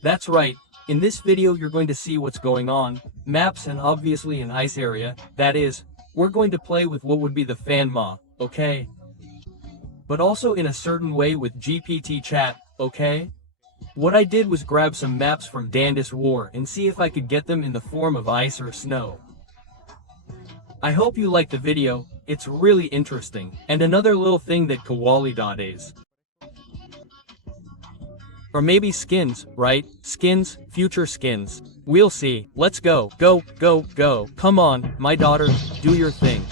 That's right, in this video you're going to see what's going on, maps and obviously an ice area, that is, we're going to play with what would be the Fanmade, okay? But also in a certain way with GPT chat, okay? What I did was grab some maps from Dandis War and see if I could get them in the form of ice or snow. I hope you like the video, it's really interesting, and another little thing that Kawali.is. Or maybe skins, right? Skins, future skins. We'll see. Let's go. Go, go, go. Come on, my daughter, do your thing.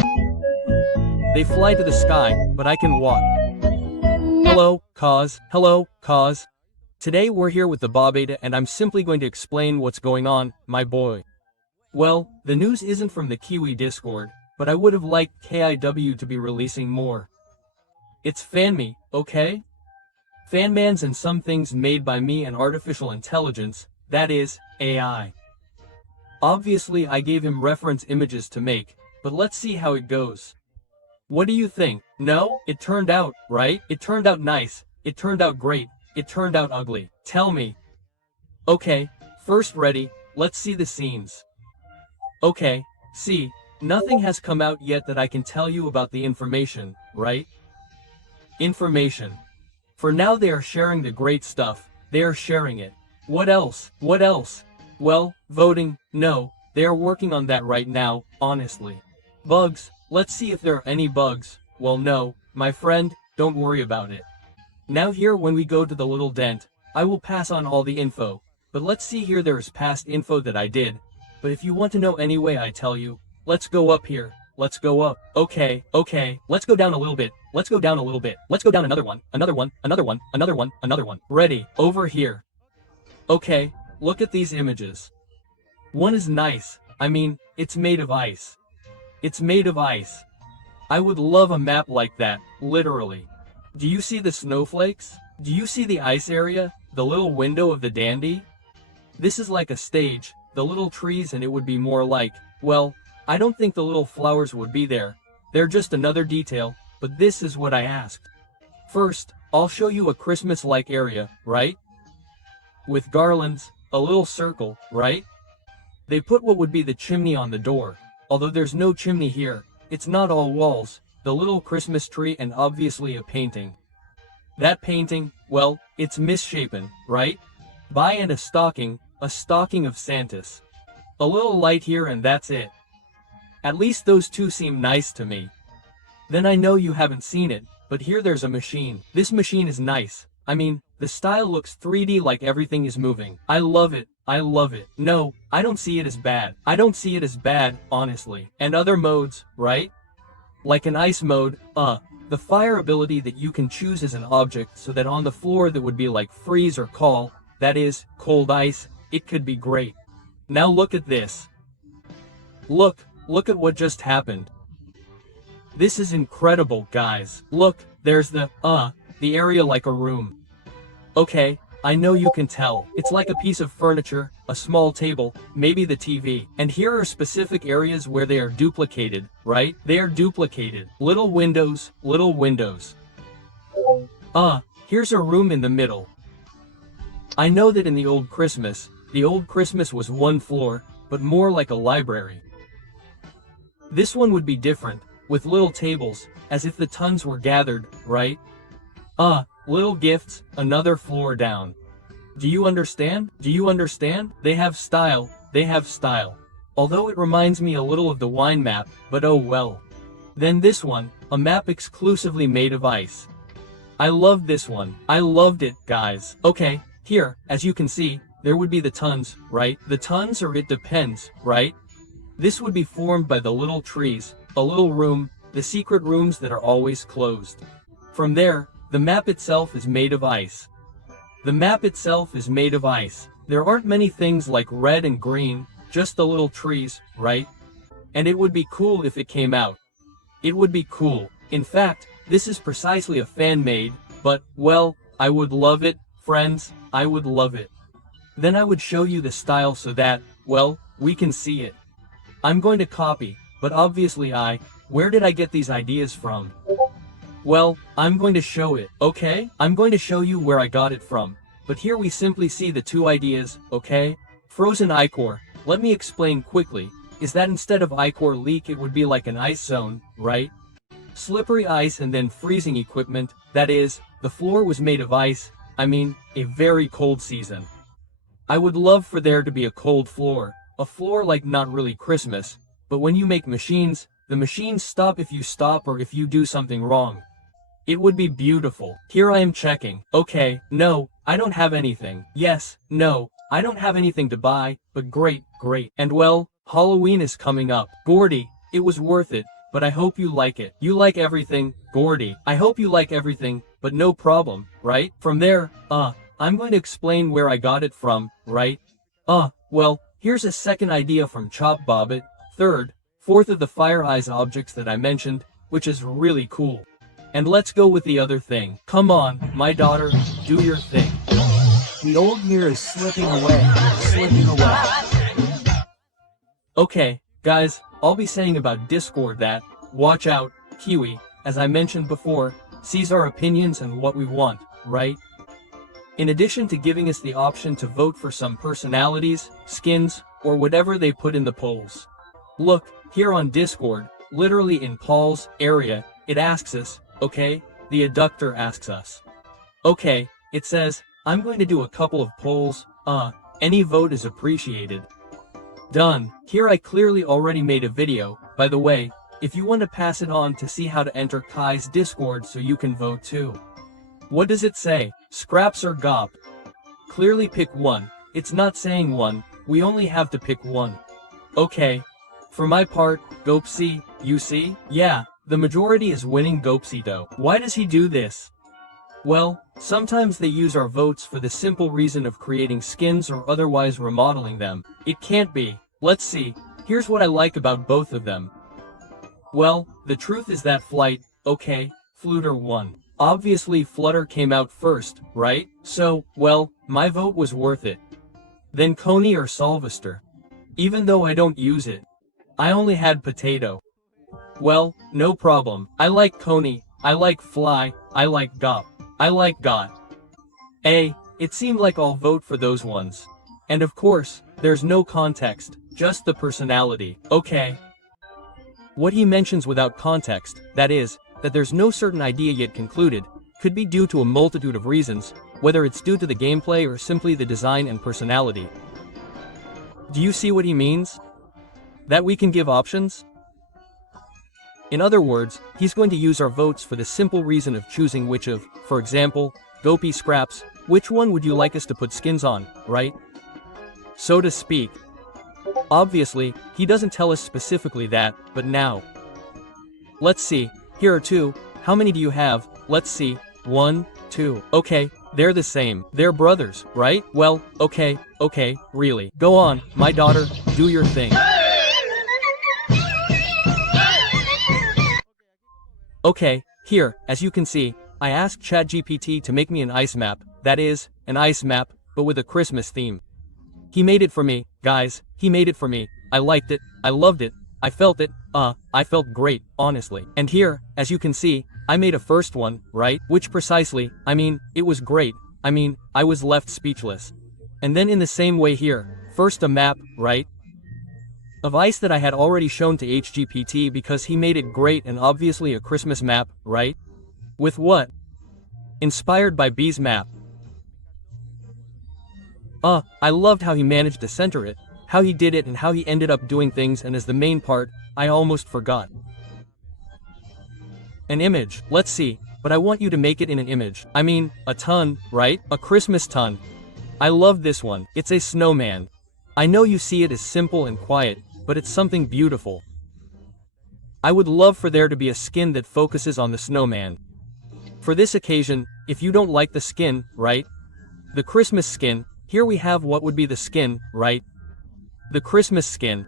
They fly to the sky, but I can walk. Hello, cause. Hello, cause. Today we're here with the Bobeta and I'm simply going to explain what's going on, my boy. Well, the news isn't from the Kiwi Discord, but I would have liked KIW to be releasing more. It's Fanmade, okay? Fanmans and some things made by me and artificial intelligence, that is, AI. Obviously I gave him reference images to make, but let's see how it goes. What do you think? No? It turned out, right? It turned out nice, it turned out great, it turned out ugly. Tell me. Okay, first ready, let's see the scenes. Okay, see, nothing has come out yet that I can tell you about the information, right? Information. For now they are sharing the great stuff, they are sharing it. What else? What else? Well, voting, no, they are working on that right now, honestly. Bugs, let's see if there are any bugs. Well no, my friend, don't worry about it. Now here when we go to the little dent, I will pass on all the info, but let's see here there is past info that I did. But if you want to know anyway I tell you, let's go up here. Let's go up. Okay, let's go down a little bit. Let's go down a little bit. Let's go down another one, another one, another one, another one, another one. Ready, over here. Okay, look at these images. One is nice. I mean, it's made of ice. It's made of ice. I would love a map like that, literally. Do you see the snowflakes? Do you see the ice area? The little window of the dandy? This is like a stage, the little trees, and it would be more like, well, I don't think the little flowers would be there. They're just another detail, but this is what I asked. First, I'll show you a Christmas-like area, right? With garlands, a little circle, right? They put what would be the chimney on the door, although there's no chimney here, it's not all walls, the little Christmas tree and obviously a painting. That painting, well, it's misshapen, right? By and a stocking of Santa's. A little light here and that's it. At least those two seem nice to me. Then I know you haven't seen it, but here there's a machine. This machine is nice. I mean, the style looks 3D like everything is moving. I love it. I love it. No, I don't see it as bad. I don't see it as bad, honestly. And other modes, right? Like an ice mode, the fire ability that you can choose as an object so that on the floor that would be like freeze or call, that is, cold ice, it could be great. Now look at this. Look at what just happened. This is incredible, guys. Look, there's the area like a room. Okay, I know you can tell. It's like a piece of furniture, a small table, maybe the TV. And here are specific areas where they are duplicated, right? They are duplicated. Little windows, little windows. Here's a room in the middle. I know that in the old Christmas was one floor, but more like a library. This one would be different, with little tables, as if the tons were gathered, right? Little gifts, another floor down. Do you understand? Do you understand? They have style, they have style. Although it reminds me a little of the wine map, but oh well. Then this one, a map exclusively made of ice. I love this one. I loved it, guys. Okay, here, as you can see, there would be the tons, right? The tons or it depends, right? This would be formed by the little trees, a little room, the secret rooms that are always closed. From there, the map itself is made of ice. The map itself is made of ice. There aren't many things like red and green, just the little trees, right? And it would be cool if it came out. It would be cool. In fact, this is precisely a fan-made, but, well, I would love it, friends, I would love it. Then I would show you the style so that, well, we can see it. I'm going to copy, but obviously where did I get these ideas from? Well, I'm going to show it, okay? I'm going to show you where I got it from. but here we simply see the two ideas, okay? Frozen ichor, let me explain quickly, is that instead of ichor leak it would be like an ice zone, right? Slippery ice and then freezing equipment, that is, the floor was made of ice, I mean, a very cold season. I would love for there to be a cold floor, a floor like not really Christmas, but when you make machines, the machines stop if you stop or if you do something wrong. It would be beautiful. Here I am checking. Okay, no, I don't have anything. Yes, no, I don't have anything to buy, but great, great. And well, Halloween is coming up. Gordy, it was worth it, but I hope you like it. You like everything, Gordy. I hope you like everything, but no problem, right? From there, I'm going to explain where I got it from, right? Well, here's a second idea from Chop Bobbit. Third, fourth of the Fire Eyes objects that I mentioned, which is really cool. And let's go with the other thing. Come on, my daughter, do your thing. The old year is slipping away, slipping away. Okay, guys, I'll be saying about Discord that, watch out, Kiwi, as I mentioned before, sees our opinions and what we want, right? In addition to giving us the option to vote for some personalities, skins, or whatever they put in the polls. Look, here on Discord, literally in Paul's area, it asks us, okay, the adductor asks us. Okay, it says, I'm going to do a couple of polls, any vote is appreciated. Done. Here I clearly already made a video, by the way, if you want to pass it on to see how to enter Kai's Discord so you can vote too. What does it say? Scraps or Gop? Clearly pick one. It's not saying one, we only have to pick one. Okay. For my part, Gopsy, you see? Yeah, the majority is winning Gopsy though. Why does he do this? Well, sometimes they use our votes for the simple reason of creating skins or otherwise remodeling them. It can't be. Let's see. Here's what I like about both of them. Well, the truth is that Flight, okay, Flutter won. Obviously Flutter came out first, right? So, well, my vote was worth it. Then Coney or Salvester. Even though I don't use it. I only had Potato. Well, no problem. I like Coney, I like Fly, I like Gop, I like God. It seemed like I'll vote for those ones. And of course, there's no context, just the personality, okay. What he mentions without context, that is, that there's no certain idea yet concluded, could be due to a multitude of reasons, whether it's due to the gameplay or simply the design and personality. Do you see what he means? That we can give options? In other words, he's going to use our votes for the simple reason of choosing which of, for example, Gopi Scraps, which one would you like us to put skins on, right? So to speak. Obviously, he doesn't tell us specifically that, but now. Let's see, here are two, how many do you have? Let's see, 1, 2, okay, they're the same, they're brothers, right? Well, okay, really. Go on, my daughter, do your thing. Okay, here, as you can see, I asked ChatGPT to make me an ice map, that is, an ice map, but with a Christmas theme. He made it for me, guys, he made it for me, I liked it, I loved it, I felt it, I felt great, honestly. And here, as you can see, I made a first one, right? Which precisely, I mean, it was great, I mean, I was left speechless. And then in the same way here, first a map, right? Of ice that I had already shown to HGPT because he made it great and obviously a Christmas map, right? With what? Inspired by B's map. I loved how he managed to center it, how he did it and how he ended up doing things, and as the main part, I almost forgot. An image, let's see, but I want you to make it in an image. I mean, a ton, right? A Christmas ton. I love this one, it's a snowman. I know you see it as simple and quiet, but it's something beautiful. I would love for there to be a skin that focuses on the snowman. For this occasion, if you don't like the skin, right? The Christmas skin, here we have what would be the skin, right? The Christmas skin.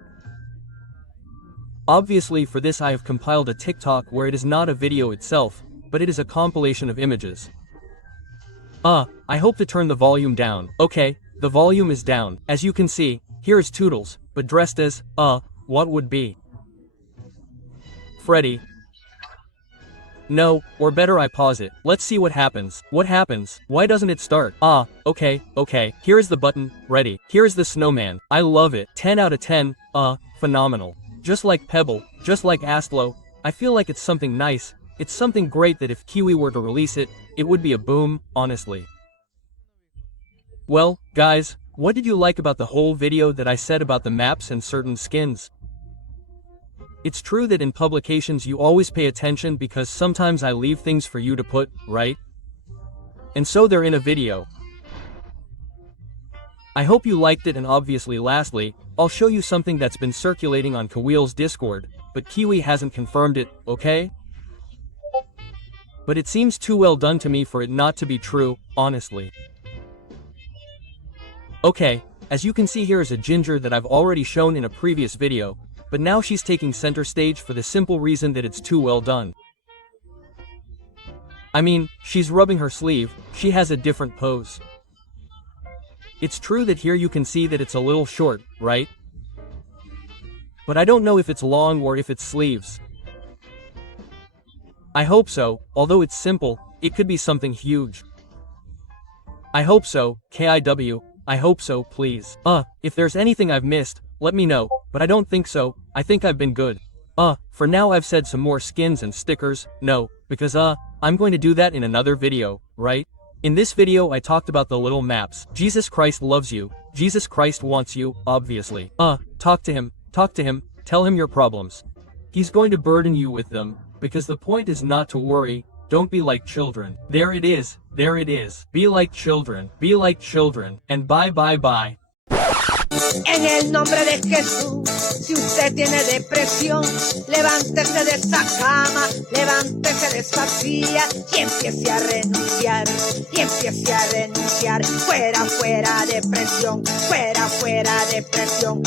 Obviously for this I have compiled a TikTok where it is not a video itself, but it is a compilation of images. I hope to turn the volume down. Okay, the volume is down. As you can see, here is Toodles, but dressed as, what would be? Freddy. No, or better I pause it. Let's see what happens. What happens? Why doesn't it start? Okay. Here is the button, ready. Here is the snowman. I love it. 10 out of 10, phenomenal. Just like Pebble, just like Astlo, I feel like it's something nice. It's something great that if Kiwi were to release it, it would be a boom, honestly. Well, guys, what did you like about the whole video that I said about the maps and certain skins? It's true that in publications you always pay attention because sometimes I leave things for you to put, right? And so they're in a video. I hope you liked it, and obviously lastly, I'll show you something that's been circulating on Kawil's Discord, but Kiwi hasn't confirmed it, okay? But it seems too well done to me for it not to be true, honestly. Okay, as you can see here is a ginger that I've already shown in a previous video, but now she's taking center stage for the simple reason that it's too well done. I mean, she's rubbing her sleeve, she has a different pose. It's true that here you can see that it's a little short, right? But I don't know if it's long or if it's sleeves. I hope so, although it's simple, it could be something huge. I hope so, KIW, I hope so, please. If there's anything I've missed, let me know, but I don't think so, I think I've been good. For now I've said some more skins and stickers, no, because I'm going to do that in another video, right? In this video I talked about the little maps. Jesus Christ loves you, Jesus Christ wants you, obviously. Talk to him, tell him your problems. He's going to burden you with them, because the point is not to worry, don't be like children. There it is, be like children, and bye. En el nombre de Jesús, si usted tiene depresión, levántese de esa cama, levántese de esa silla y empiece a renunciar, fuera depresión, fuera depresión.